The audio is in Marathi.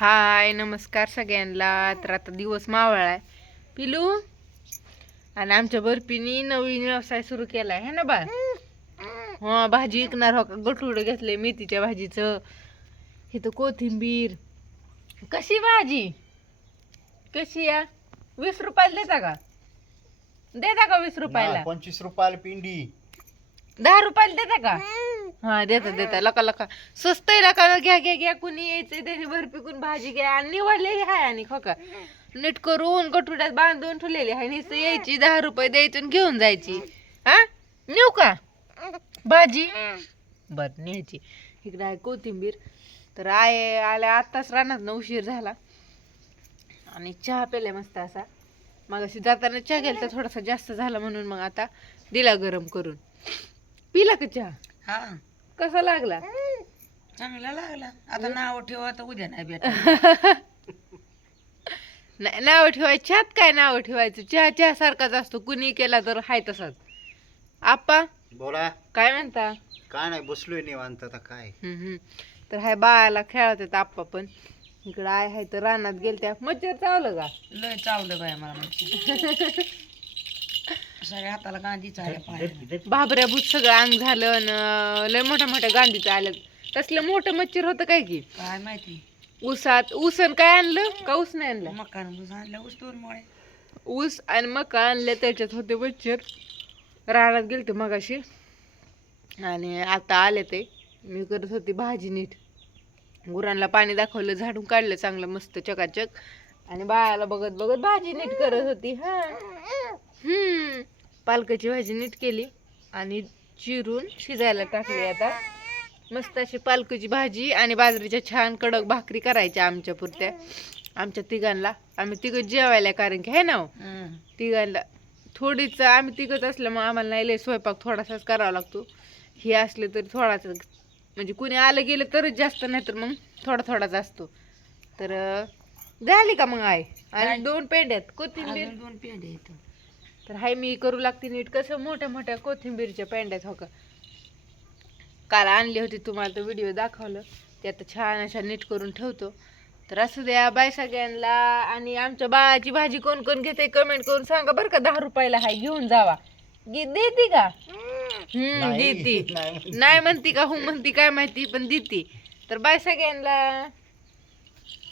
हाय नमस्कार सगळ्यांना. तर आता दिवस मावळा आहे. पिलू? आणि आमच्या बर्फीनी नवीन व्यवसाय सुरू केला आहे ना बा हा भाजी विकणार हो का? गठुडं घेतलंय मेथीच्या भाजीचं. इथं कोथिंबीर. कशी भाजी? कशी या? वीस रुपयाला देता का? देता का वीस रुपयाला? पंचवीस रुपयाला पिंडी. दहा रुपयाला देता का? हा देता देता लका लका. स्वस्त आहे लका. घ्या घ्या घ्या. कुणी यायचं त्याने भरपिकून भाजी घ्या. आणि निवडलेली आहे आणि खो का नीट करून गठुड्यात बांधून ठेवलेली आहे. नुसतं यायची दहा रुपये द्यायची आणि घेऊन जायची. हा? नेऊ का? भाजी? बर न्यायची. इकडे आहे कोथिंबीर. तर आय आल्या आत्ताच रानात उशीर झाला. आणि चहा पेले मस्त असा. मग अशी जाताना चहा गेला तर थोडासा जास्त झाला म्हणून मग आता दिला गरम करून. पिला का चहा? हा. कसा लागला? चांगला लागला. आता नाव ठेवा तर उद्या नाही भेट नाही नाव ठेवायचं चहात काय नाव ठेवायचं? चहा चहा सारखाच असतो. कुणी केला तर हाय तसाच. आप्पा? बोला. काय म्हणता? काय नाही बसलोय निवांत. आता काय? हम्म, हम्म. तर हाय बाळाला खेळत आहेत आप्पा पण. इकडं आय हाय तर रानात गेलत्या. मच्छर चावलं का? लय चावलं बाय मला म्हणजे सगळ्या हाताला गांधी चालल्या पाय भाबऱ्या भूत सगळं अंग झालं आणि लय मोठ्या मोठ्या गांधीचं आलं. तसलं मोठं मच्छर होतं काय की? काय माहिती? ऊसात ऊसन काय आणलं? का ऊस नाही आणलं? मकान बुज आणल्या उस्तून मुळे ऊस आणि मका आणले त्याच्यात होते मच्छर. रानात गेलते मगाशी. आणि आता आले ते. मी करत होती भाजी नीट. गुरांना पाणी दाखवलं झाडून काढलं चांगलं मस्त चकाचक. आणि बाळाला बघत बघत भाजी नीट करत होती हा. हम्म. पालकाची भाजी नीट केली आणि चिरून शिजायला टाकली आता. मस्त अशी पालकाची भाजी आणि बाजरीच्या छान कडक भाकरी करायच्या आमच्या पुरत्या आमच्या तिघांना आम्ही तिघं जेवायला कारण की आहे ना हो? तिघांना थोडीच आम्ही तिघच असल्यामुळे आम्हाला नाही लय स्वयंपाक थोडासाच करावा लागतो. हे असले तरी थोडाच म्हणजे कुणी आलं गेलं तरच जास्त नाही तर मग थोडा थोडाच असतो. तर झाली का मग आहे आणि. दोन पेंड्यात कोथिंबीर? दोन पेंडे येतो तर हाय मी करू लागते नीट. कसं मोठ्या मोठ्या कोथिंबीरच्या पेंड्यात हो का? काल आणली होती तुम्हाला तर व्हिडिओ दाखवलं. ते आता छान अशा नीट करून ठेवतो. तर असू द्या बाय सगळ्यांना. आणि आमच्या बाळाची भाजी कोण कोण घेते कमेंट करून सांगा बरं का दहा रुपयाला हाय घेऊन जावा. गी- देते का? हम्म देते. नाही म्हणती का हो म्हणती काय माहिती पण देते. तर बाय सगळ्यांना.